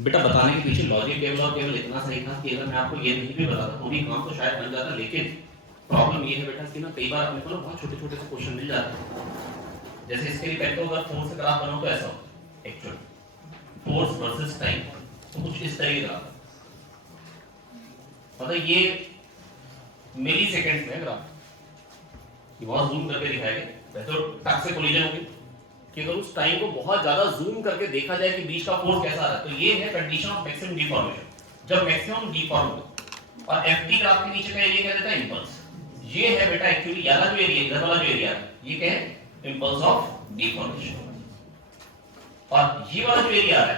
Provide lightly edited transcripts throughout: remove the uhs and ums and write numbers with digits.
बेटा बताने के पीछे लॉजिक केवल और केवल इतना सही था कि अगर मैं आपको ये नहीं भी बताता तो भी काम तो शायद बन जाता, लेकिन प्रॉब्लम ये है बेटा कि ना कई बार अपने को ना बहुत छोटे छोटे से क्वेश्चन मिल जाते हैं। जैसे इसके लिए पहले तो अगर फोर्स का ग्राफ बनाओ तो ऐसा हो एक्चुअल फोर्स वर्सेस टाइम, तो कुछ इस तरीके का मतलब ये मिली सेकेंड में ग्राफ, ये बहुत जूम करके दिखाएगा तो टक से कोलिजन होगी कि अगर उस टाइम को बहुत ज्यादा जूम करके देखा जाए कि बीच का फोर्स कैसा आ रहा है, तो ये है कंडीशन ऑफ मैक्सिमम डिफॉर्मेशन। जब मैक्सिमम डिफॉर्म हो और एफटी ग्राफ के नीचे का एरिया क्या देता है, इंपल्स। ये है बेटा एक्चुअली ये वाला जो एरिया, इधर वाला जो एरिया है ये क्या है, इंपल्स ऑफ डिफॉर्मेशन। और ये वाला जो एरिया है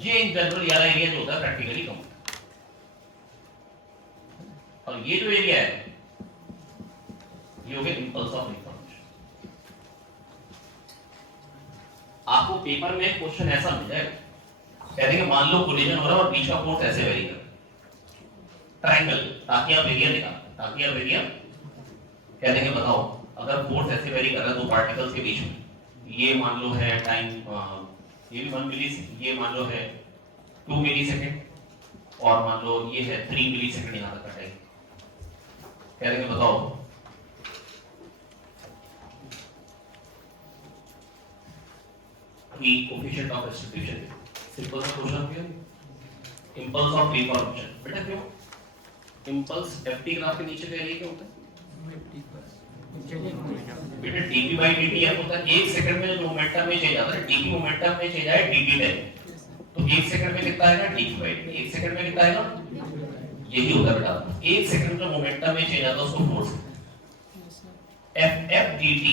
ये इन जनरल ये वाला एरिया जो होता है प्रैक्टिकली कम, और ये जो एरिया है ये हो गया इंपल्स ऑफ डिफॉर्मेशन। आपको पेपर में क्वेश्चन ऐसा मिल जाएगा, कह देंगे मान लो कोलिजन हो रहा है और बीच का फोर्स ऐसे वेरी कर ट्रायंगल, ताकि आप एरिया निकाल, ताकि आप एरिया कह देंगे बताओ अगर फोर्स ऐसे वेरी कर रहा है दो पार्टिकल्स के बीच में, ये मान लो है टाइम ये भी 1 मिली, ये मान लो है 2 मिली सेकेंड और मान लो ये है 3 मिली सेकेंड यहां तक का टाइम, कह देंगे बताओ की कोएफिशिएंट ऑफ डिस्ट्रीब्यूशन। सिंपल सा क्वेश्चन है, इंपल्स ऑफ डिफॉर्मेशन। बेटा क्यों इंपल्स एफटी ग्राफ के नीचे का एरिया क्या होता है, बेटा dp by dt क्या होता है, 1 सेकंड में जो मोमेंटम में चेंज आता है dp मोमेंटम में चेंज आए dt टाइम, तो 1 सेकंड में कितना आएगा dp by dt, 1 सेकंड में कितना आएगा, यही होता है बेटा 1 सेकंड में मोमेंटम में चेंज आता है उसको फोर्स f dt।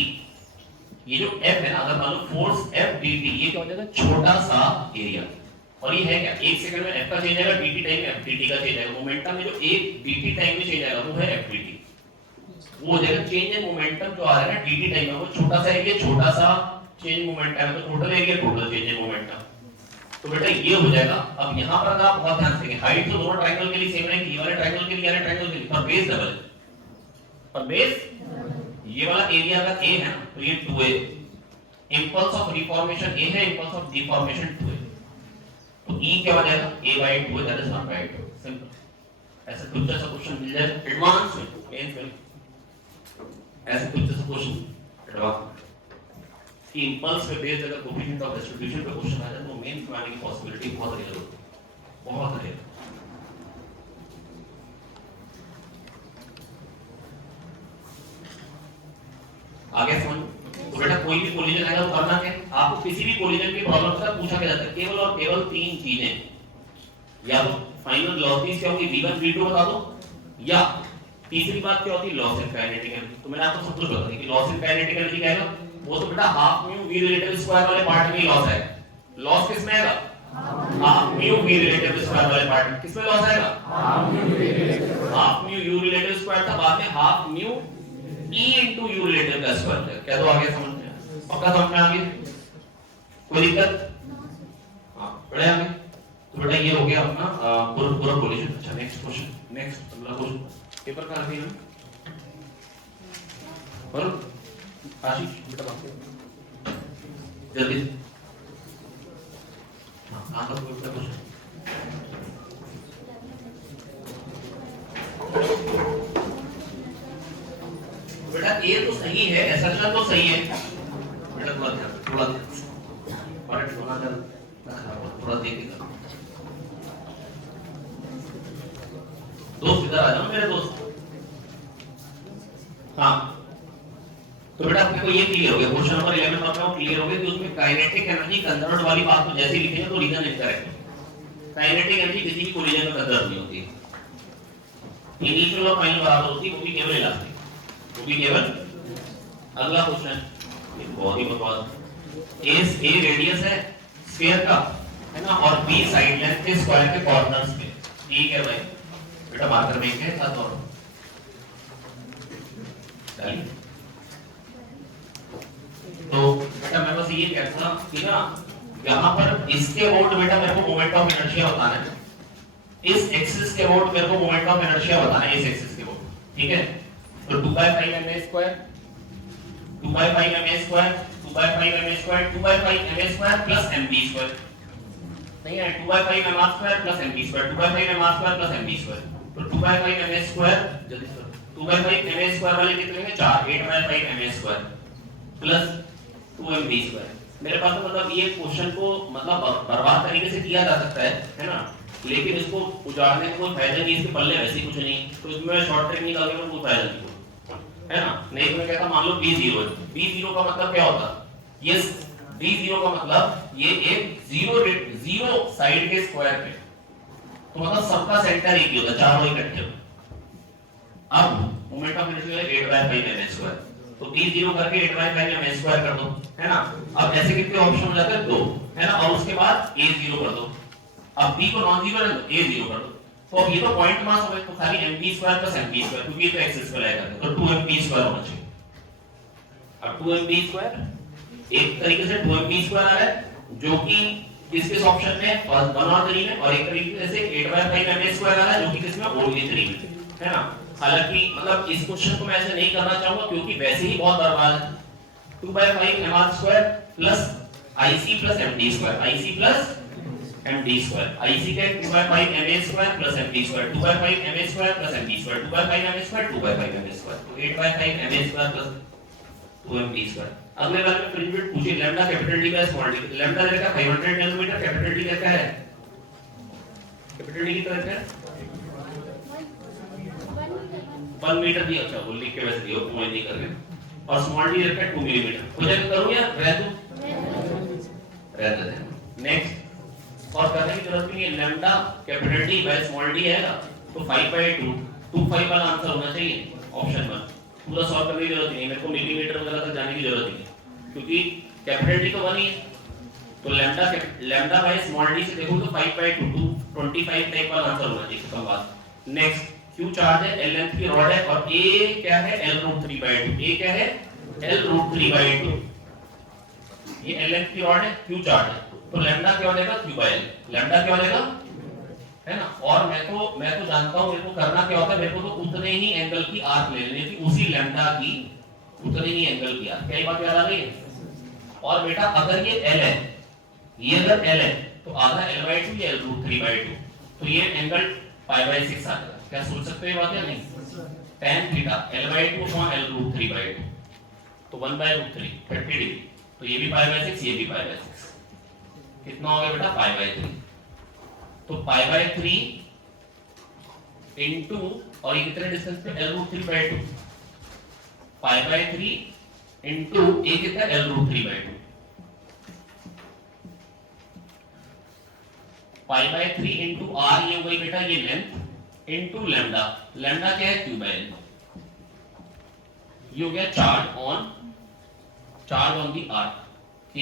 ये जो f है ना, अगर मान लो फोर्स f dt, ये क्या हो जाएगा छोटा सा एरिया, और ये है क्या 1 सेकंड में f का चेंज आएगा dt टाइम में f dt का चेंज आएगा, मोमेंटम में जो 1 dt टाइम में चेंज आएगा वो है f dt, वो हो जाएगा चेंज इन मोमेंटम जो आ रहा है ना dt टाइम में, वो छोटा सा एरिया छोटा सा चेंज मोमेंटम है, तो total area total change in momentum, तो बेटा ये हो जाएगा। अब यहां पर आप बहुत ध्यान से देखें, हाइट तो दोनों ट्रायंगल के लिए सेम है, ये वाले ट्रायंगल के लिए ये वाले ट्रायंगल के लिए, पर बेस डबल है, पर बेस ये वाला एरिया अगर a है ना तो ये 2a, impulse of reformation a है, इंपल्स ऑफ डिफॉर्मेशन 2a, तो e क्या हो जाएगा a by 2 that is 1 by 2, simple. ऐसे कुछ जैसा क्वेश्चन मिल जाए एडवांस में, मेंस में ऐसे कुछ जैसा क्वेश्चन एडवांस कि इंपल्स पे बेस्ड अगर कोएफिशिएंट ऑफ डिस्ट्रीब्यूशन पे क्वेश्चन आ जाए तो मेंस में आने की पॉसिबिलिटी बहुत रेयर होती है, बहुत रेयर। आगे समझ, तो बेटा कोई भी कोलिजन आएगा तो करना क्या, आपको किसी भी कोलिजन की प्रॉब्लम का पूछा क्या जाता है, केवल और केवल 3 चीजें, या तो फाइनल वेलोसिटीज क्या होगी v1 v2 बता दो, या तीसरी बात क्या होती है लॉस इन काइनेटिक एनर्जी। तो मैंने आपको सब कुछ बता दिया कि लॉस इन काइनेटिक एनर्जी क्या है, वो तो बेटा half mu v relative square वाले पार्ट में लॉस है, लॉस किस में आएगा, half mu v relative square वाले पार्ट में, किस में लॉस आएगा, half mu u relative square था, बाद में half mu e into u relative का स्क्वायर, क्या तो आगे समझ में पक्का समझ में आ गया, कोई दिक्कत, हां बड़े आगे। तो बेटा ये हो गया अपना पूरा कोलिजन। अच्छा नेक्स्ट क्वेश्चन, नेक्स्ट अगला क्वेश्चन पेपर का अभी हम और आशीष बेटा बात जल्दी हां आप लोग बेटा क्वेश्चन बेटा ये तो सही है, एसर्शन तो सही है बेटा, थोड़ा ध्यान और थोड़ा देखिएगा दोस्त, इधर आ जाओ मेरे दोस्त। हाँ तो बेटा आपको ये क्लियर हो गया, क्वेश्चन नंबर 11 आपको क्लियर हो गया कि उसमें काइनेटिक एनर्जी कंजर्व्ड वाली बात तो जैसे लिखेंगे तो रीजन इनकरेक्ट है, काइनेटिक एनर्जी किसी भी कोलिजन में कंजर्व नहीं होती, इनिशियल और फाइनल बराबर होती है, वो भी केवल इलास्टिक, वो भी केवल। अगला क्वेश्चन बहुत ही बकवास, ए रेडियस है स्फीयर का है ना, और बी साइड लेंथ के स्क्वायर के कॉर्नर्स पे, ठीक है भाई बेटा मार्कर में है साथ और तो बेटा मैं बस ये कहता कि ना यहाँ पर इसके अबाउट बेटा मेरे को मोमेंट ऑफ इनर्शिया बताना है, इस एक्सिस के अबाउट मेरे को मोमेंट ऑफ इनर्शिया बताना है, इस एक्सिस के अबाउट, ठीक है। तो 2/5 ma square 2/5 ma square 2/5 ma square 2/5 ma square plus mv square, नहीं है 2/5 mr square plus mv square 2/5 mr square plus mv square तो 2/5 ma स्क्वायर जल्दी से 2/5 ma स्क्वायर वाले कितने हैं 4 8/5 ma square plus 2mv square. मेरे पास तो मतलब ये क्वेश्चन को मतलब बर्बाद तरीके से किया जा सकता है ना, लेकिन इसको उजाड़ने में कोई फायदा नहीं, इसके पल्ले वैसे कुछ नहीं, तो इसमें शॉर्ट ट्रिक निकालने में कोई फायदा नहीं है ना। नहीं तो मैं कहता मान लो b0 है, b0 का मतलब क्या होता है, ये b0 का मतलब ये एक जीरो साइड के स्क्वायर पे, तो मतलब सबका सेंटर एक ही होता है, चारों इकट्ठे होते। अब moment of inertia 8/5 ma square, तो b0 करके 8/5 ma स्क्वायर कर दो, है ना। अब ऐसे कितने ऑप्शन हो जाते हैं 2, है ना, और उसके बाद a0 कर दो। अब b को नॉन जीरो है तो a0 कर दो, तो अब ये तो पॉइंट मास हो गए, तो खाली mv square plus mv square, क्योंकि ये तो x स्क्वायर आएगा, तो 2mv स्क्वायर होना चाहिए। अब 2mv स्क्वायर एक तरीके से 2mv स्क्वायर आ रहा है जो कि किस ऑप्शन में 1 और 3 में, और एक तरीके से 8/5 ma स्क्वायर आ रहा है जो कि किसमें ओनली 3 में, है ना। हालांकि मतलब इस क्वेश्चन को मैं ऐसे नहीं करना चाहूंगा क्योंकि वैसे ही बहुत बर्बाद है। 2/5 mr square plus ic plus md square, ic plus md square, ic के 2/5 ma square plus md square, 2/5 ma square plus md square, 2/5 ma square 2/5 ma square, तो 8/5 ma square plus 2md square. अगले वाले में principal पूछिए lambda capital D का small D, lambda दे रखा 500 nanometre, capital D दे रखा है, कैपिटल डी कितना रखा है 1 मीटर भी, अच्छा वो लिख के वैसे दियो कोई नहीं कर रहे, और स्मॉल डी रखा है 2 मिलीमीटर। हो जाएगा, करूं या रहने दे। नेक्स्ट और करने की जरूरत नहीं है, lambda capital D by small D है ना, तो 5/2 25 वाला आंसर होना चाहिए ऑप्शन 1। पूरा सॉल्व करने की जरूरत नहीं है, मेरे को मिलीमीटर वगैरह तक जाने की जरूरत नहीं है क्योंकि कैपिटल डी तो 1 ही है, तो लैम्डा बाय स्मॉल डी से देखो तो 5/2 25 टाइप वाला आंसर होना चाहिए, खत्म बात। नेक्स्ट Q चार्ज है, L लेंथ की रॉड है, और A क्या है L√3/2, A क्या है L√3/2, ये L लेंथ की रॉड है, Q चार्ज है, तो लैम्डा क्या हो जाएगा Q/L, लैम्डा क्या हो जाएगा, है ना। और मैं तो जानता हूं मेरे को करना क्या होता है, मेरे को तो उतने ही एंगल की आर्क ले लेनी थी, उसी लैम्डा की उतने ही एंगल की आर्क, क्या बात याद आ रही है। और बेटा अगर ये L है, ये अगर L है तो आधा L/2 या L√3/2, तो ये एंगल π/6 आ जाएगा। क्या सोच सकते हो ये बात या नहीं, tan theta L/2 upon L√3/2, तो 1/√3 30 डिग्री, तो ये भी π/6 ये भी π/6, कितना हो गया बेटा π/3, तो π/3 इनटू, और ये कितने डिस्टेंस पे L√3/2, π/3 इनटू a कितना L√3/2, π/3 इनटू r, ये हो गई बेटा ये लेंथ, इनटू लैम्डा, लैम्डा क्या है Q/L, ये हो गया charge on the arc, K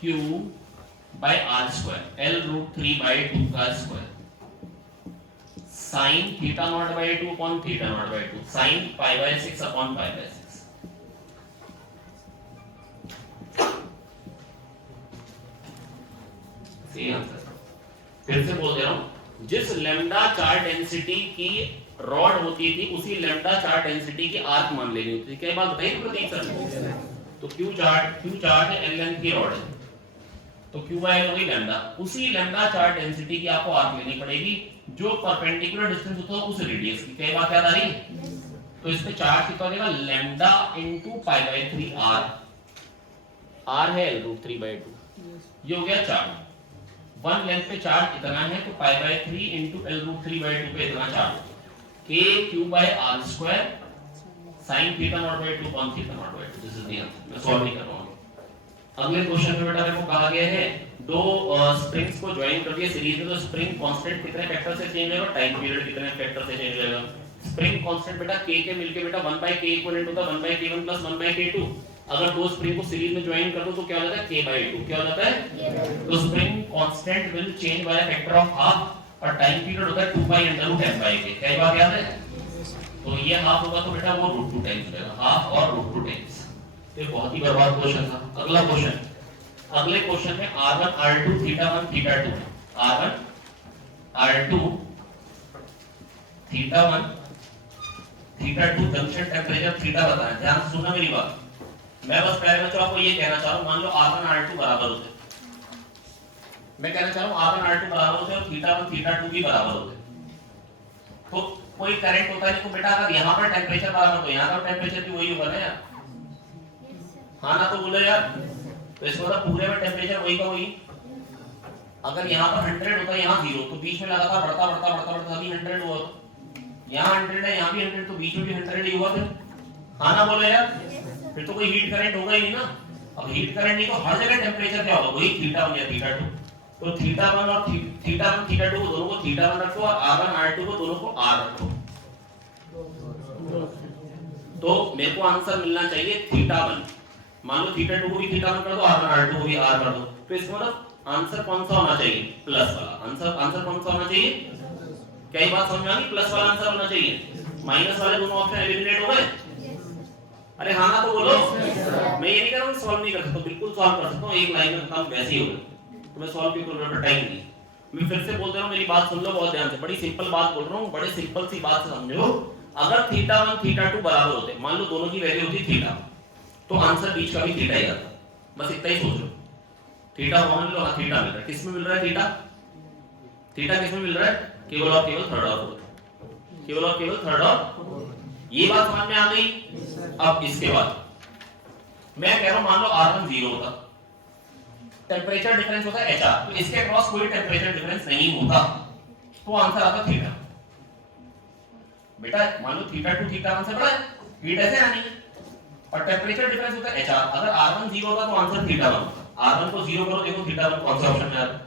Q/r square L√3/2 का square, sin θ0/2 upon θ0/2, sin π/6 upon π/6। सही आंसर। फिर से बोल दे रहा हूं, जिस लैम्डा चार्ज डेंसिटी की रॉड होती थी उसी लैम्डा चार्ज डेंसिटी की आर्क मान लेनी होती थी, क्या बात बताइए प्रतीक सर। तो Q चार्ज है, L लेंथ की रॉड है, तो Q/L होगी लैम्डा, उसी लैम्डा चार्ज डेंसिटी की आपको आर्क लेनी पड़ेगी जो परपेंडिकुलर डिस्टेंस होता है उस रेडियस की, क्या बात याद आ रही है। तो इस पे चार्ज कितना देगा लैम्डा इनटू π/3 r है L√3/2, ये हो गया चार्ज, 1 लेंथ पे चार्ज इतना है तो π/3 इनटू L√3/2 पे इतना charge, K Q/r square sin θ0/2 upon θ0/2, this is the answer. मैं सॉल्व नहीं कर रहा हूं। अगले क्वेश्चन में बेटा मेरे को कहा गया है दो स्प्रिंग्स को ज्वाइन कर दिया सीरीज में, तो स्प्रिंग कांस्टेंट कितने फैक्टर से चेंज होगा, टाइम पीरियड कितने फैक्टर से चेंज होगा। स्प्रिंग कांस्टेंट बेटा K के मिलके बेटा 1/K इक्विवेलेंट होता है 1/K1 प्लस 1/K2, अगर दो स्प्रिंग को सीरीज में ज्वाइन कर दो तो क्या हो जाता है K/2, क्या हो जाता है, तो spring constant will change by factor of half, और टाइम पीरियड होता है 2π√m/k, क्या बात याद है। तो ये हाफ होगा तो बेटा वो √2 टाइम्स हो जाएगा, हाफ और √2 टाइम्स। तो बहुत ही बर्बाद क्वेश्चन था। अगला क्वेश्चन, अगले क्वेश्चन में r1 r2 θ1 θ2, r1 r2 θ1 θ2 junction temperature theta बताना। ध्यान से सुनना मेरी बात, मैं बस पहले बच्चों आपको ये कहना चाह रहा हूं, मान लो r1 r2 बराबर होते मैं कहना चाह रहा हूँ R1 R2 बराबर होते हैं और थीटा 1 थीटा 2 भी बराबर होते हैं। तो कोई करंट होता है तो बेटा अगर यहाँ पर टेम्परेचर बराबर तो यहाँ का टेम्परेचर भी वही होगा ना यार, हाँ ना, तो बोलो यार। तो इसका मतलब पूरे में टेम्परेचर वही का वही। अगर यहाँ पर 100 होता है यहाँ 0, तो बीच में लगातार बढ़ता बढ़ता बढ़ता बढ़ता अभी 100 हुआ, यहाँ 100 है यहाँ भी 100, तो बीच में भी 100 ही हुआ फिर, हाँ ना बोलो यार। फिर तो कोई हीट करंट होगा ही नहीं ना। अब हीट करंट नहीं तो हर जगह टेम्परेचर क्या होगा, वही थीटा 1 या थीटा 2। तो थीटा 1 और थीटा 1 थीटा 2 को दोनों को थीटा 1 रखो और R1 R2 को दोनों को R रखो, तो मेरे को आंसर मिलना चाहिए थीटा 1। मान लो थीटा 2 को भी थीटा 1 कर दो, R1 R2 को भी R कर दो, तो इसका मतलब आंसर कौन सा होना चाहिए, प्लस वाला आंसर कौन सा होना चाहिए। क्या ये बात समझ में आ गई, प्लस वाला आंसर होना चाहिए। माइनस वाले दोनों ऑप्शन एलिमिनेट हो गए। अरे हाँ ना तो बोलो। मैं ये नहीं कर रहा हूँ सॉल्व नहीं कर सकता, बिल्कुल सॉल्व कर सकता हूँ, एक लाइन में खत्म वैसे ही होगा, तो मैं सॉल्व क्यों कर रहा हूँ, टाइम नहीं। मैं फिर से बोल रहा हूँ, मेरी बात सुन लो बहुत ध्यान से, बड़ी सिंपल बात बोल रहा हूँ, बड़े सिंपल सी बात से समझो। अगर थीटा 1 थीटा 2 बराबर होते, मान लो दोनों की वैल्यू होती थीटा, तो आंसर बीच का भी थीटा ही आता। बस इतना ही सोच लो। थीटा मान लो, हाँ थीटा मिल रहा है, किस में मिल रहा है थीटा, थीटा किस में मिल रहा है, केवल और केवल थर्ड और फोर्थ, केवल और केवल थर्ड और। ये बात समझ में आ गई। अब इसके बाद मैं कह रहा हूं मान लो R1 0 होता, टेम्परेचर डिफरेंस होता है HR, तो इसके क्रॉस कोई टेम्परेचर डिफरेंस नहीं होता, तो आंसर आता थीटा। बेटा मान लो थीटा 2 थीटा 1 से बड़ा है, हीट ऐसे आनी है, और टेम्परेचर डिफरेंस होता है HR। अगर R1 0 होता तो आंसर थीटा 1 होता। R1 को 0 करो, देखो थीटा 1 कौन सा ऑप्शन में आ रहा है,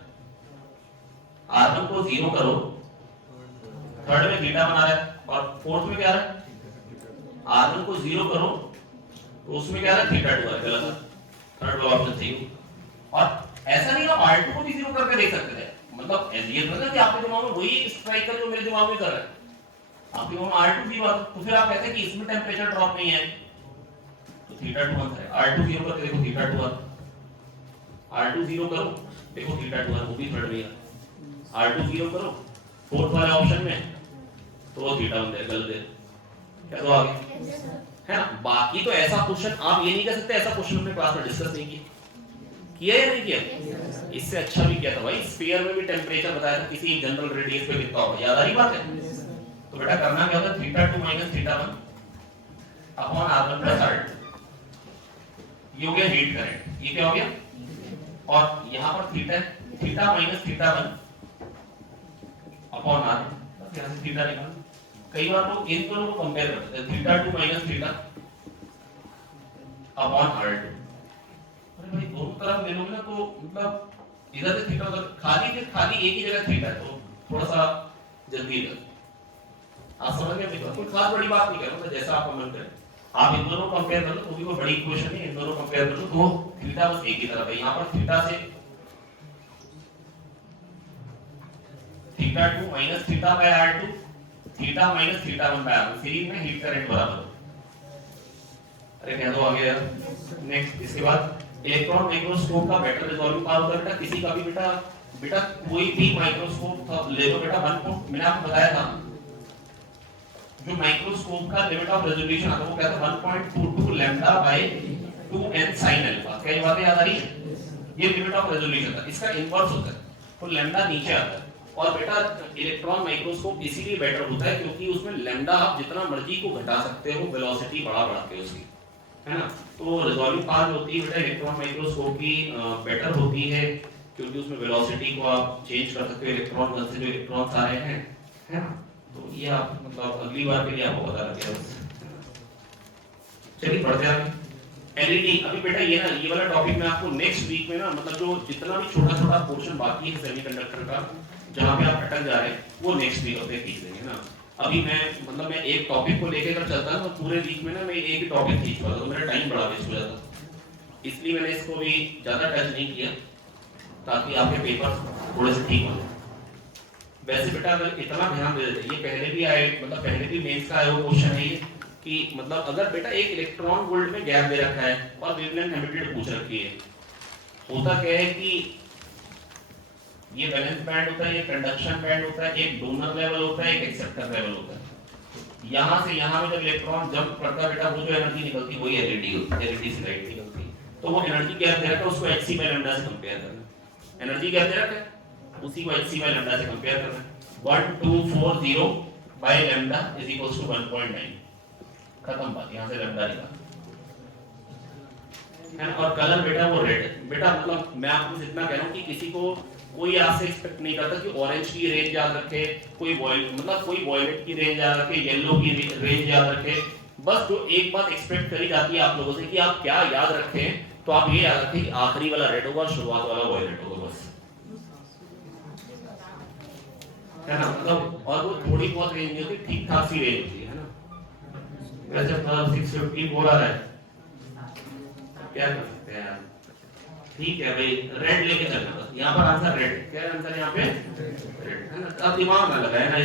R1 को 0 करो, थर्ड में थीटा 1 आ रहा है, और फोर्थ में क्या आ रहा है, R1 को 0 करो तो उसमें क्या आ रहा है, थीटा 2 आ रहा है, गलत है, थर्ड वाला ऑप्शन सही। और ऐसा नहीं आप R2 को भी 0 करके देख सकते थे, मतलब ये तो ना कि आपके दिमाग में वही स्ट्राइक कर जो मेरे दिमाग में कर रहा है, आपके दिमाग में R2 0 आता, तो फिर आप कहते हैं कि इसमें टेम्परेचर ड्रॉप नहीं है, तो थीटा 2 आंसर है। R2 0 करके देखो थीटा 2 आता, R2 0 करो देखो थीटा 2 आता, वो भी थर्ड में है। R2 0 करो फोर्थ वाले ऑप्शन में, तो वो थीटा 1 है, गलत है, क्या तो आगे है ना। बाकी तो ऐसा क्वेश्चन आप ये नहीं कर सकते, ऐसा क्वेश्चन हमने क्लास में डिस्कस नहीं किया या नहीं किया। इससे अच्छा भी किया था भाई, स्फीयर में भी टेम्परेचर बताया था किसी जनरल रेडियस पे कितना होगा, याद आ रही बात है। तो बेटा करना क्या होता है, theta 2 minus theta 1 upon R1 plus R2, ये हो गया हीट करंट, ये क्या हो गया, और यहां पर theta minus theta 1 upon R1, यहां से थीटा निकाल। कई बार लोग इन दोनों को कंपेयर करते हैं, theta 2 minus theta upon R2। अरे भाई दोनों तरफ ले लोगे ना तो मतलब इधर से थीटा उधर, खाली एक ही जगह थीटा है, तो थोड़ा सा जल्दी कर आप समझ गए। देखो कोई खास बड़ी बात नहीं कर रहा, जैसा आपका मन करे आप इन दोनों कंपेयर कर लो, तो भी कोई बड़ी इक्वेशन नहीं, इन दोनों कंपेयर कर लो तो थीटा बस एक ही तरफ है। यहां पर थीटा से theta 2 minus theta by R2, theta minus theta 1 by R1, series में हीट करंट बराबर। अरे कह दो आगे यार। नेक्स्ट इसके बाद इलेक्ट्रॉन माइक्रोस्कोप का बेटर रिजॉल्विंग पावर होता है बेटा, किसी का भी बेटा कोई भी माइक्रोस्कोप ले लो बेटा, 1 मैंने आपको बताया था जो माइक्रोस्कोप का लिमिट ऑफ रेजोल्यूशन आता है वो कहता है 1.22 lambda by 2n sin alpha. क्या ये बात याद आ रही है, ये लिमिट ऑफ रेजोल्यूशन था, इसका इनवर्स होता है तो लैम्डा नीचे आता है। और बेटा इलेक्ट्रॉन माइक्रोस्कोप इसीलिए बेटर होता है क्योंकि उसमें लैम्डा आप जितना मर्जी को घटा सकते हो वेलोसिटी बढ़ा के उसकी, है ना। तो रिजॉल्विंग पावर होती है बेटा इलेक्ट्रॉन माइक्रोस्कोप की बेटर होती है क्योंकि उसमें वेलोसिटी को आप चेंज कर सकते हो, इलेक्ट्रॉन गन से जो इलेक्ट्रॉन्स आ रहे हैं, है ना। तो ये आप मतलब अगली बार के लिए आपको पता लग गया। चलिए बढ़ते आगे। एलईडी अभी बेटा ये ना ये वाला टॉपिक मैं आपको नेक्स्ट वीक में ना मतलब जो जितना भी छोटा पोर्शन बाकी है सेमीकंडक्टर का जहां पे आप अटक जा रहे हैं वो नेक्स्ट वीक अपने खींच देंगे ना। अभी मैं एक टॉपिक को लेकर अगर चलता हूं तो पूरे वीक में ना मैं एक ही टॉपिक खींच पाता, तो मेरा टाइम बड़ा वेस्ट हो जाता, इसलिए मैंने इसको भी ज्यादा टच नहीं किया ताकि आपके पेपर थोड़े से ठीक हो जाए। वैसे बेटा अगर इतना ध्यान दे देते, ये पहले भी आए मतलब पहले भी मेंस का आया हुआ क्वेश्चन है ये कि मतलब अगर बेटा एक इलेक्ट्रॉन वोल्ट में गैप दे रखा है और वेवलेंथ एमिटेड पूछ रखी है, होता क्या है कि ये वैलेंस बैंड होता है, ये कंडक्शन बैंड होता है, एक डोनर लेवल होता है, एक एक्सेप्टर लेवल होता है। यहां से यहां में जब इलेक्ट्रॉन जंप करता है बेटा वो जो एनर्जी निकलती है वही एलईडी होती है, एलईडी से लाइट निकलती है। तो वो एनर्जी गैप दे रखा है उसको hc बाय लैम्डा से कंपेयर करना। एनर्जी क्या दे रखा है, उसी को hc बाय लैम्डा से कंपेयर करना है। 1240 by lambda is equals to 1.9, खत्म बात, यहां से लैम्डा निकाल है ना। और कलर बेटा वो रेड, बेटा मतलब मैं आपको इतना कह रहा हूं कि किसी को कोई आपसे एक्सपेक्ट नहीं करता कि ऑरेंज की रेंज याद रखे, कोई कोई वॉयलेट की रेंज याद रखे, येलो की रेंज याद रखे। बस जो एक बात एक्सपेक्ट करी जाती है आप लोगों से कि आप क्या याद रखें, तो आप ये याद रखें कि आखिरी वाला रेड होगा और शुरुआत वाला वॉयलेट होगा, बस है ना। मतलब और वो थोड़ी बहुत रेंज नहीं होती, ठीक ठाक सी रेंज होती है ना। वैसे 650 बोल रहा है, क्या कर सकते हैं यार, ठीक है भाई, रेड लेके चलना बस। यहाँ पर आंसर रेड, क्या आंसर यहाँ पे रेड है ना। अब दिमाग ना लगाए ना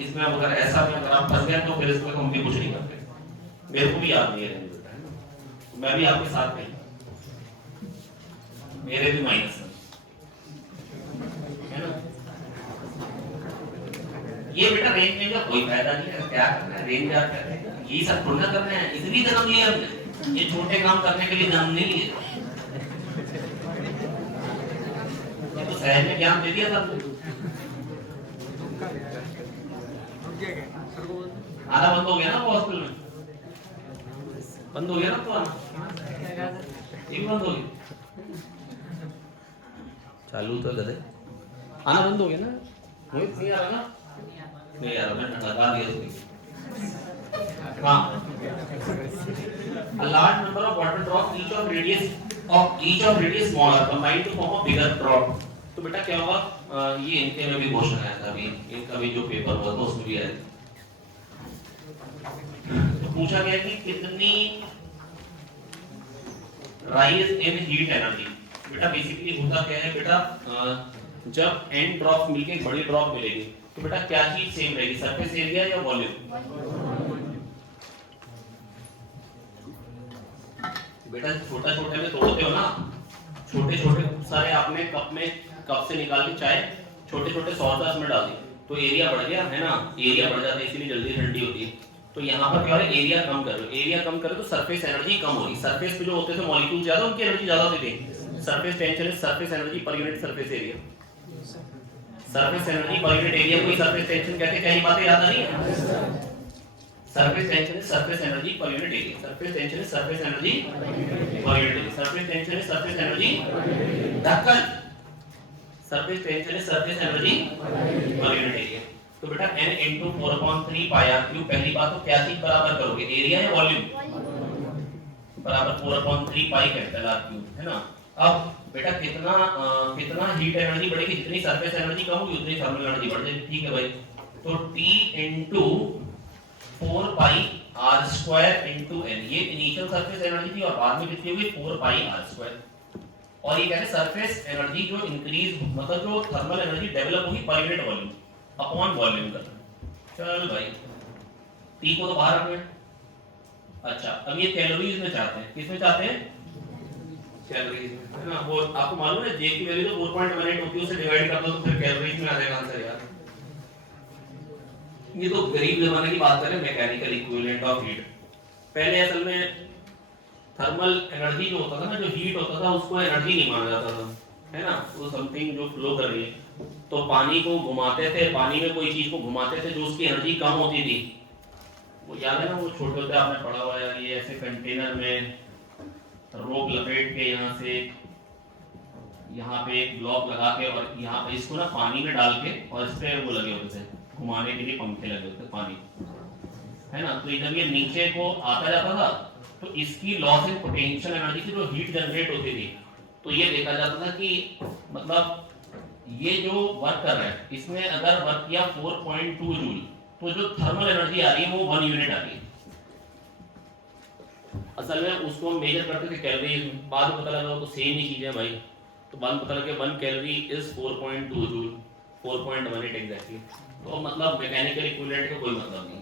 इसमें अगर ऐसा भी अगर आप फंस गए तो फिर इसमें हम भी कुछ नहीं करते। मेरे को भी याद नहीं है, मैं भी आपके साथ नहीं, मेरे भी माइनस है ना। ये बेटा रेंज में का कोई फायदा नहीं है, क्या करना है रेंज याद करने का, यही सब थोड़ा करना है, इसलिए जन्म लिया हमने, ये छोटे काम करने के लिए जन्म नहीं लिया। तो सहज ने ज्ञान दे दिया था, आधा बंद हो गया ना वो हॉस्पिटल में, बंद हो गया ना तो आना, एक बंद हो गया, चालू तो गधे, आना बंद हो गया ना, नहीं आ रहा ना, नहीं आ रहा, मैंने लगा दिया। हाँ, a large number of water drops each of radius smaller combined to form a bigger drop। तो बेटा क्या होगा, ये इनके में भी क्वेश्चन आया था अभी, इनका भी जो पेपर हुआ था उसमें भी आया था। तो पूछा गया कि कितनी राइज इन हीट एनर्जी। बेटा बेसिकली होता क्या है बेटा, जब एन ड्रॉप मिलके बड़ी ड्रॉप मिलेगी तो बेटा क्या चीज सेम रहेगी, सरफेस एरिया या वॉल्यूम। बेटा छोटा छोटे में तोड़ते हो ना, छोटे छोटे सारे आपने कप से निकाल के चाय छोटे छोटे सॉस में डाल दिए तो एरिया बढ़ गया है ना, एरिया बढ़ जाता है इसीलिए जल्दी ठंडी होती है। तो यहाँ पर क्या है, एरिया कम कर रहे हो, एरिया कम कर रहे हो तो सरफेस एनर्जी कम होगी। सरफेस पे जो होते थे मॉलिक्यूल ज्यादा, उनकी एनर्जी ज्यादा होती थी। Surface tension is surface energy per unit surface area, surface energy per unit area को सरफेस टेंशन कहते हैं। क्या ये बातें याद आ रही है? Surface tension is surface energy per unit area, surface tension is surface energy per unit area, surface tension is surface energy ढक्कन, surface tension is surface energy per unit area. तो बेटा n into 4/3 pi r cube, पहली बात तो क्या चीज बराबर करोगे, एरिया या वॉल्यूम, बराबर 4/3 pi कैपिटल r क्यूब है ना। अब बेटा कितना हीट एनर्जी बढ़ेगी, जितनी सरफेस एनर्जी कम होगी उतनी थर्मल एनर्जी बढ़ जाएगी, ठीक है भाई। तो T into 4 pi r square into n, ये इनिशियल सरफेस एनर्जी थी और बाद में कितनी होगी 4 pi r square। और ये कहते हैं सरफेस एनर्जी जो इंक्रीज मतलब जो थर्मल एनर्जी डेवलप होगी per unit volume upon volume का। चल भाई T को तो बाहर रखना है। अच्छा अब ये कैलोरीज में चाहते हैं, किस में चाहते हैं, कैलोरीज में है ना। वो आपको मालूम है J की वैल्यू तो 4.18 होती है, उसे डिवाइड कर दो तो फिर कैलोरीज में आ जाएगा आंसर यार। ये तो गरीब जमाने की बात करें, मैकेनिकल इक्विवेलेंट ऑफ हीट। पहले असल में थर्मल एनर्जी जो होता था ना, जो हीट होता था उसको एनर्जी नहीं माना जाता था है ना, वो समथिंग जो फ्लो कर रही है। तो पानी को घुमाते थे, पानी में कोई चीज को घुमाते थे जो उसकी एनर्जी कम होती थी, वो याद है ना, वो छोटे होते आपने पढ़ा हुआ है, ये ऐसे कंटेनर में रोप लपेट के यहाँ से यहाँ पे एक ब्लॉक लगा के और यहाँ पे इसको ना पानी में डाल के और इस पे वो लगे होते थे घुमाने के लिए पंखे लगे होते पानी है ना। तो जब ये नीचे को आता जाता था तो इसकी लॉस इन पोटेंशियल एनर्जी से जो हीट जनरेट होती थी, तो ये देखा जाता था कि मतलब ये जो वर्क कर रहा है इसमें अगर वर्क किया 4.2 जूल तो जो थर्मल एनर्जी आ रही है वो 1 यूनिट आ रही है। असल में उसको हम मेजर करते थे कैलोरी, बाद में पता लगा तो सेम ही चीज है भाई। तो बाद में पता लगा 1 कैलोरी इज 4.2 जूल, 4.18 एग्जैक्टली। तो मतलब मैकेनिकल इक्विवेलेंट का कोई मतलब नहीं।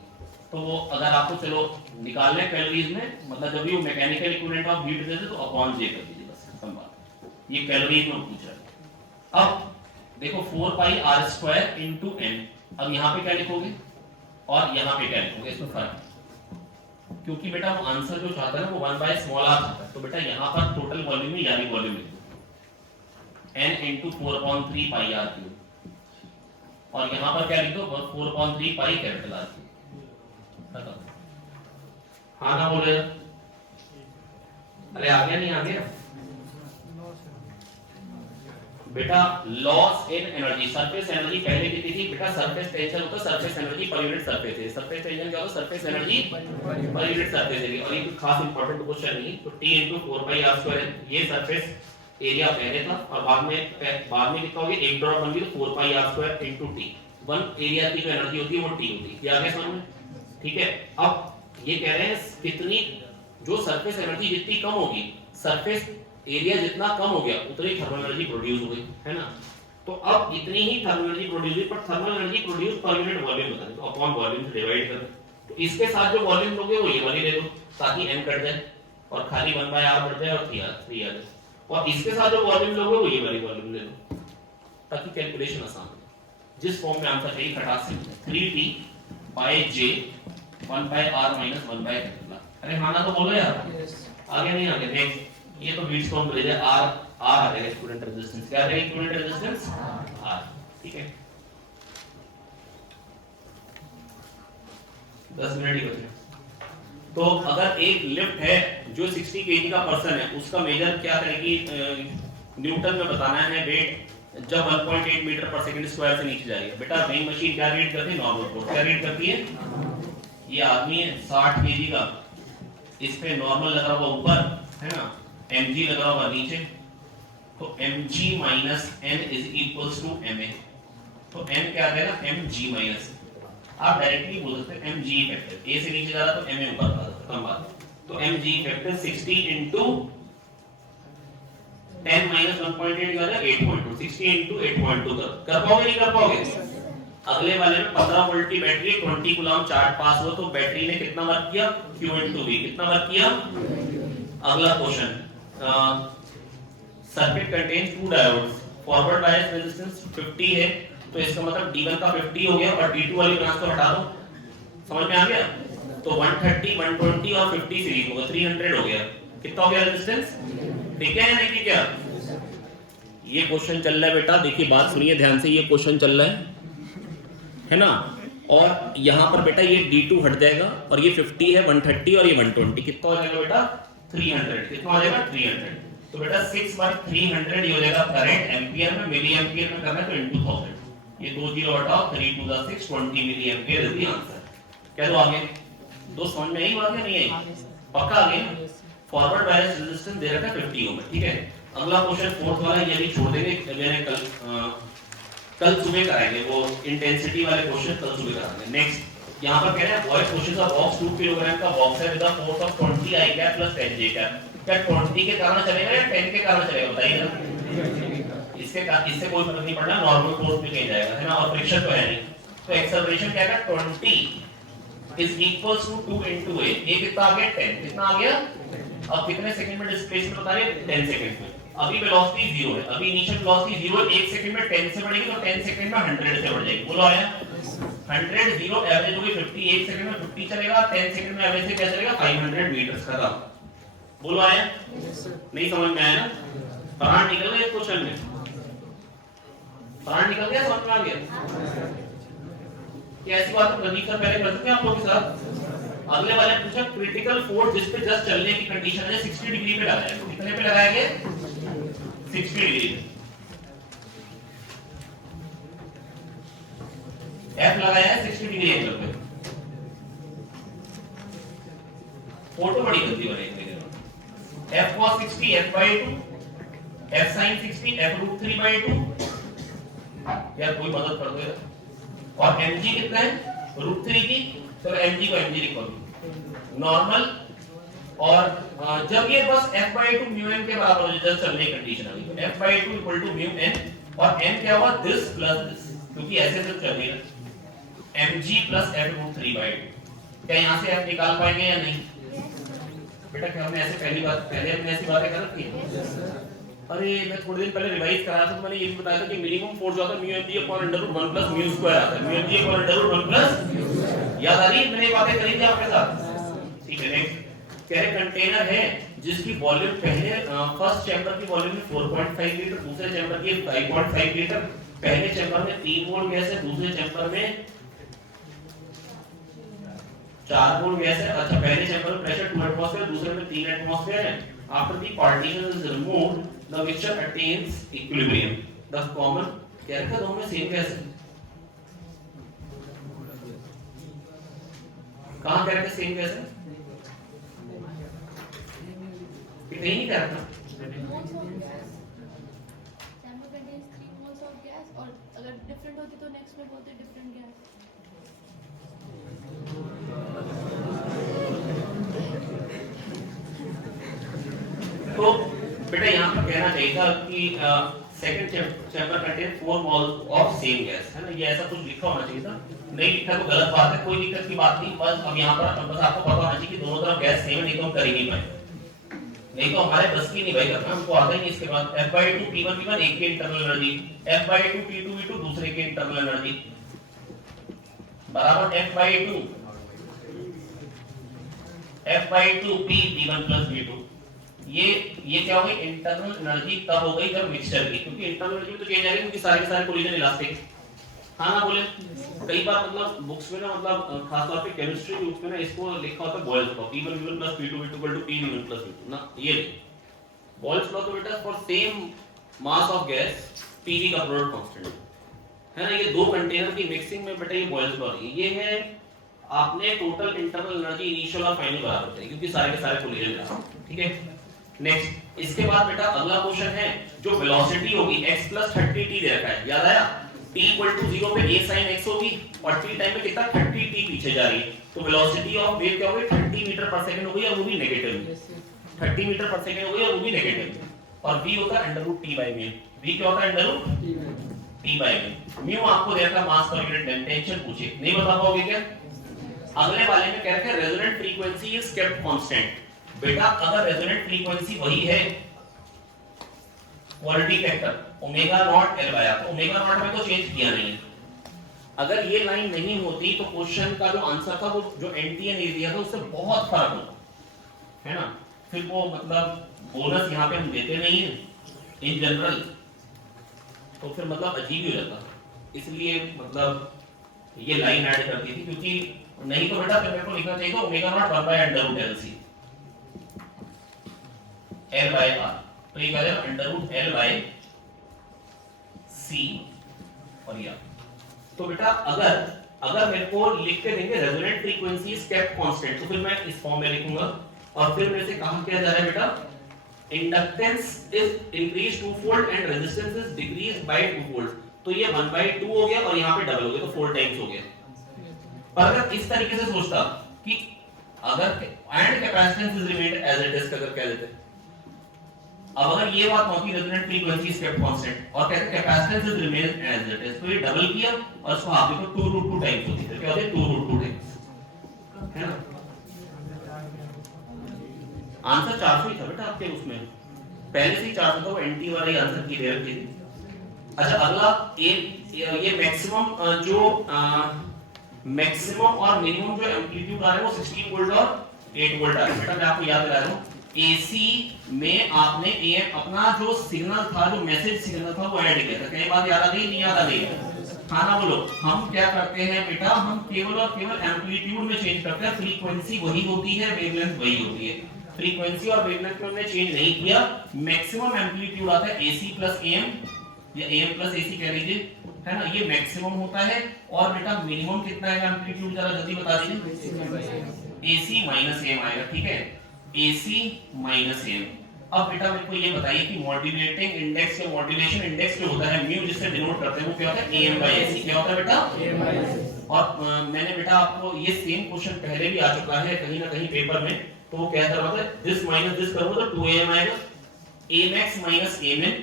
तो वो अगर आपको चलो निकालने कैलोरीज में, मतलब जब भी वो मैकेनिकल इक्विवेलेंट ऑफ हीट देते तो अपॉन जे कर दीजिए बस, खत्म बात। ये कैलोरीज में पूछ रहा है। अब देखो 4 पाई r स्क्वायर इनटू n, अब यहाँ पे क्या लिखोगे और यहाँ पे क्या लिखोगे, इसमें फर्क, क्योंकि बेटा वो आंसर जो चाहता है ना वो 1 बाय स्मॉल r चाहता है। तो बेटा यहाँ पर टोटल वॉल्यूम में यानी वॉल्यूम लिखो, n into 4/3 पाई r क्यूब, और यहाँ पर क्या लिख दो 4/3 पाई कैपिटल R क्यूब। हाँ ना बोले, अरे आ गया नहीं आ गया बेटा। Loss in energy, surface energy पहले कितनी थी बेटा? सरफेस टेंशन होता है surface energy per unit surface है, सरफेस टेंशन क्या होता है? Surface energy per unit surface area. और ये कोई खास इंपॉर्टेंट क्वेश्चन नहीं है। तो T * 4πr² है, ये सरफेस एरिया पहले था, और बाद में कितना हो गया? एक ड्रॉप बन गई तो 4πr² * T। वन एरिया की जो एनर्जी होती है वो T होती है। ये आगे समझ में? ठीक है। अब ये कह रहे हैं कितनी, जो सरफेस एनर्जी जितनी कम होगी, सरफेस एरिया जितना कम हो गया, उतनी थर्मल एनर्जी प्रोड्यूस हो गई, है ना? तो अब इतनी ही थर्मल एनर्जी प्रोड्यूस हुई, पर thermal energy produce per unit volume बता दो, तो अपॉन वॉल्यूम से डिवाइड कर। तो इसके साथ जो वॉल्यूम लोगे वो ये वाली ले लो, ताकि m कट जाए और खाली 1/r बढ़ जाए और 3 आ जाए। और इसके साथ जो वॉल्यूम लोगे वो ये वाली वॉल्यूम ले लो, ताकि कैलकुलेशन आसान हो। जिस फॉर्म में आंसर चाहिए खटाक से 3t / j 1/r - 1/r। अरे हाँ ना तो बोलो यार, आगे नहीं आगे नेक्स्ट। ये तो बीट्स फॉर्म ले जाए, r आ जाएगा स्टूडेंट रेजिस्टेंस। क्या आ जाएगा स्टूडेंट रेजिस्टेंस? r। ठीक है, 10 मिनट ही बचे। तो अगर एक लिफ्ट है जो 60 kg का पर्सन है, उसका मेजर क्या करेगी? न्यूटन में बताना है वेट, जब 1.8 मीटर पर सेकंड स्क्वायर से नीचे जाएगी। बेटा वेइंग मशीन क्या रीड करती है? Normal force. क्या रीड करती है? ये आदमी है 60 kg का, इस पे नॉर्मल लगा हुआ ऊपर, है ना, mg लगा हुआ नीचे, तो mg - n = ma। तो n क्या आ जाएगा? mg-। आप डायरेक्टली बोल सकते हैं mg इफेक्टिव, a से नीचे जा रहा तो ma ऊपर आ जाता, कम बात। तो mg इफेक्टिव 60 * 10 - 1.8 का 8.2, 60 * 8.2 कर पाओगे नहीं कर पाओगे? अगले वाले में 15 वोल्ट की बैटरी, 20 कूलम चार्ज पास हो, तो बैटरी ने कितना वर्क किया? Q * V। कितना वर्क किया? अगला question, circuit contains 2 diodes, forward bias resistance 50 है, तो इसका मतलब D1 का 50 हो गया, और D2 वाली ब्रांच को हटा दो। समझ में आ गया? तो 130, 120 और 50 सीरीज होगा, 300 हो गया। कितना हो गया रेजिस्टेंस? ठीक है या नहीं? ठीक है, ये क्वेश्चन चल रहा है बेटा, देखिए बात सुनिए ध्यान से, ये क्वेश्चन चल रहा है ना? और यहाँ पर बेटा ये D2 हट जाएगा, और ये 50 है, 130 और ये 120, कितना हो जाएगा बेटा? 300। कितना हो जाएगा? 300। तो बेटा 6/300 ये हो जाएगा करंट एम्पियर में, मिली एम्पियर में करना है तो into 1000। ये 2 0 हटाओ, 3 * 2 = 6, 20 milliampere is the answer. क्या दो आगे? दो समझ में आई बात या नहीं आई? पक्का आ गया? फॉरवर्ड बायस रेजिस्टेंस दे रखा है 50 ओम, ठीक है। अगला क्वेश्चन फोर्थ वाला, ये भी छोड़ देंगे, मैंने कल सुबह कराएंगे वो इंटेंसिटी वाले क्वेश्चन, कल सुबह कराएंगे। नेक्स्ट यहाँ पर कह रहे हैं बॉय पुशेस अ बॉक्स 2 किलोग्राम का बॉक्स है with a force of 20 I cap + 10 J cap. क्या 20 के कारण चलेगा या 10 के कारण चलेगा बताइए ना? इससे कोई फर्क नहीं पड़ना, नॉर्मल फोर्स भी कहीं जाएगा, है ना, और फ्रिक्शन तो है नहीं। तो एक्सेलरेशन क्या है? 20 = 2 * a। a कितना आ गया? 10। कितना आ गया? अब कितने सेकंड में डिस्प्लेसमेंट बता रहे हैं? 10 सेकंड में। अभी वेलोसिटी 0 है, अभी इनिशियल वेलोसिटी 0 है, 1 सेकंड में 10 से बढ़ेगी, तो 10 सेकंड में 100 से बढ़ जाएगी। बोलो आया? 100 0 एवरेज होगी 50, 1 सेकंड में 50 चलेगा, 10 सेकंड में एवरेज से क्या चलेगा? 500 मीटर्स खत्म। बोलो आया? नहीं समझ में आया ना? फरान निकल गया क्वेश्चन में, फरान निकल गया, समझ में आ गया? क्या ऐसी बात प्रदीप सर पहले कर चुके हैं आप लोगों के साथ? अगले वाले ने पूछा क्रिटिकल फोर्स जिस पे जस्ट चलने की कंडीशन है 60 डिग्री पे लगाया है। कितने पे लगाया गया? 60 डिग्री। F लगाया है 60 डिग्री एंगल पे। फोटो बड़ी गंदी बनेगी। F cos 60 F/2, F sin 60 F√3/2। यार कोई मदद कर दो यार। और mg कितना है? √3 की, चलो mg को mg लिखो नॉर्मल। और जब ये बस f/2 μm के बराबर हो जाए, जस्ट चलने की कंडीशन आ गई, तो f/2 = μm, और m क्या हुआ? दिस प्लस दिस, क्योंकि ऐसे से चलेगा mg + f√3/2। क्या यहां से f निकाल पाएंगे या नहीं? बेटा क्या हमने ऐसे पहले हमने ऐसी बातें कर रखी है? अरे मैं थोड़े दिन पहले रिवाइज करा था, तो मैंने ये भी बताया था कि मिनिमम फोर्स जो आता है μmg/√1 + μ² आता है। μmg/√1 + याद आ रही है? मैंने ये बातें करी थी आपके साथ, ठीक है। नेक्स्ट कह रहे कंटेनर है जिसकी वॉल्यूम पहले फर्स्ट चैम्बर की वॉल्यूम में 4.5 लीटर, दूसरे चैम्बर की 5.5 लीटर, पहले चैम्बर में 3 मोल गैस है, दूसरे चैम्बर में 4 मोल गैस है। अच्छा, पहले चैम्बर में प्रेशर 2 एटमॉस्फेयर, दूसरे में 3 एटमॉस्फेयर है। After the partition is removed the mixture attains equilibrium. The common character दोनों में सेम गैस है। कहां कैरेक्टर सेम गैस है? नहीं करता। और अगर डिफरेंट होती तो नेक्स्ट में बोलते डिफरेंट गैस। तो बेटा यहाँ पर कहना चाहिए था कि second chamber contain 4 moles of same gas, है ना, ये ऐसा कुछ लिखा होना चाहिए था। नहीं लिखा तो गलत बात है, कोई दिक्कत की बात नहीं। बस अब यहाँ पर बस आपको पता होना चाहिए कि दोनों तरफ गैस सेम है, नहीं तो हम कर ही नहीं पाए, नहीं तो हमारे बस की नहीं भाई करना, हमको आता ही नहीं। इसके बाद F/2 P1 V1 एक की internal energy, F/2 P2 V2 दूसरे की इंटरनल एनर्जी बराबर F/2 P V1 plus V2। ये क्या हो गई? इंटरनल एनर्जी तब हो गई जब मिक्सचर की, क्योंकि इंटरनल एनर्जी तो चेंज आ गई क्योंकि सारे के सारे कोलिजन इलास्टिक। हाँ ना बोले? कई बार मतलब बुक्स में ना, मतलब खास तौर पे केमिस्ट्री की बुक्स में ना इसको लिखा होता है Boyle's law, P1 V1 plus P2 V2 equal to P V1 plus V2 ना, ये बॉयल्स लॉ तो बेटा for same mass of gas PV का प्रोडक्ट कांस्टेंट है ना। ये दो कंटेनर की मिक्सिंग में बेटा ये बॉयल्स लॉ है। ये है आपने टोटल इंटरनल एनर्जी इनिशियल और फाइनल बराबर होते हैं क्योंकि सारे के सारे कोलिजन है, ठीक है। नेक्स्ट, इसके बाद बेटा अगला क्वेश्चन है जो वेलोसिटी होगी x plus 30t दे रखा है, याद आया? t equal to 0 पे a sin x होगी और t टाइम में कितना 30t पीछे जा रही है, तो वेलोसिटी ऑफ वेव क्या होगी? 30 मीटर पर सेकंड हो गई और वो भी नेगेटिव, 30 मीटर पर सेकंड हो गई और वो भी नेगेटिव। और v होता है √t/m। v क्या होता है? √t/m। म्यू आपको दे रखा मास पर यूनिट टेंशन पूछे, नहीं बता पाओगे क्या? अगले वाले में कह रखा है resonant frequency is kept constant. बेटा अगर रेजोनेंट फ्रीक्वेंसी वही है, quality factor omega naught L by R, तो ओमेगा नॉट में तो चेंज किया नहीं है। अगर ये लाइन नहीं होती तो क्वेश्चन का जो आंसर था वो जो एनटीए ने दिया था उससे बहुत फर्क होता, है ना। फिर वो मतलब बोनस यहाँ पे हम देते नहीं है इन जनरल, तो फिर मतलब अजीब ही हो जाता, इसलिए मतलब ये लाइन ऐड कर दी थी, क्योंकि नहीं तो बेटा फिर मेरे को लिखना चाहिए था omega naught 1/√LC L by R, तो ये क्या जाएगा √L by C और या। तो बेटा अगर मेरे को लिख के देंगे resonant frequency is kept constant, तो फिर मैं इस फॉर्म में लिखूंगा। और फिर मेरे से कहा क्या जा रहा है बेटा? Inductance is increase twofold and resistance is decrease by twofold, तो ये 1/2 हो गया और यहाँ पे डबल हो गया, तो 4 टाइम्स हो गया। पर अगर इस तरीके से सोचता कि अगर and capacitance is remained as it is अगर कह देते, अब अगर ये बात होती resonant frequency is kept constant और कहते capacitance is remain as it is, तो ये डबल किया और इसको आप देखो 2√2 टाइम्स होती है, क्या होता है 2√2 टाइम्स, है ना। आंसर 400 ही था बेटा आपके उसमें, पहले से ही 400 था, वो एनटी वाला ही आंसर की दे रखी थी। अच्छा अगला ये मैक्सिमम जो मैक्सिमम और मिनिमम जो एम्पलीट्यूड आ रहा है वो 16 वोल्ट और 8 वोल्ट आ रहा है। बेटा मैं आपको याद दिला रहा हूं, एसी में आपने एएम अपना जो सिग्नल था, जो मैसेज सिग्नल था वो ऐड किया था। कई बात याद आ गई? नहीं याद आ गई? हाँ ना बोलो। हम क्या करते हैं बेटा, हम केवल और केवल एम्पलीट्यूड में चेंज करते हैं, फ्रीक्वेंसी वही होती है, वेवलेंथ वही होती है। फ्रीक्वेंसी और वेवलेंथ में हमने चेंज नहीं किया। मैक्सिमम एम्पलीट्यूड आता है एसी प्लस एएम या एएम प्लस एसी कह लीजिए, है ना, ये मैक्सिमम होता है। और बेटा मिनिमम कितना है एम्पलीट्यूड, जरा जल्दी बता दीजिए। एसी माइनस एएम आएगा, ठीक है, AC माइनस एम। अब बेटा मेरे को ये बताइए कि मॉड्यूलेटिंग इंडेक्स या मॉड्यूलेशन इंडेक्स जो होता है म्यू जिससे डिनोट करते हैं वो क्या होता है? AM/AC। क्या होता है बेटा? AM/AC। और मैंने बेटा आपको ये सेम क्वेश्चन पहले भी आ चुका है कहीं ना कहीं पेपर में, तो वो क्या करता है, दिस माइनस दिस करूंगा तो 2am आएगा, Amax माइनस Amin।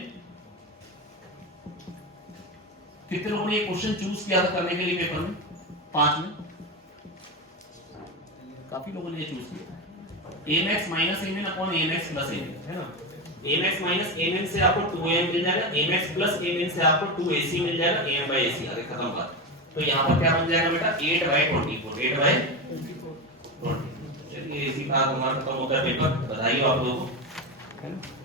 कितने लोगों ने ये क्वेश्चन चूज किया था करने के लिए पेपर में? 5 में काफी लोगों ने ये चूज किया। Amax minus Amin upon Amax plus Amin, है ना। Amax minus Amin से आपको 2am मिल जाएगा, Amax plus Amin से आपको 2AC मिल जाएगा, AM/AC आगे खत्म बात। तो यहाँ पर क्या बन जाएगा बेटा? 8/24, 8/24। चलिए ये इसी के साथ हमारा खत्म होता है पेपर। बधाई हो आप लोगों को, है ना।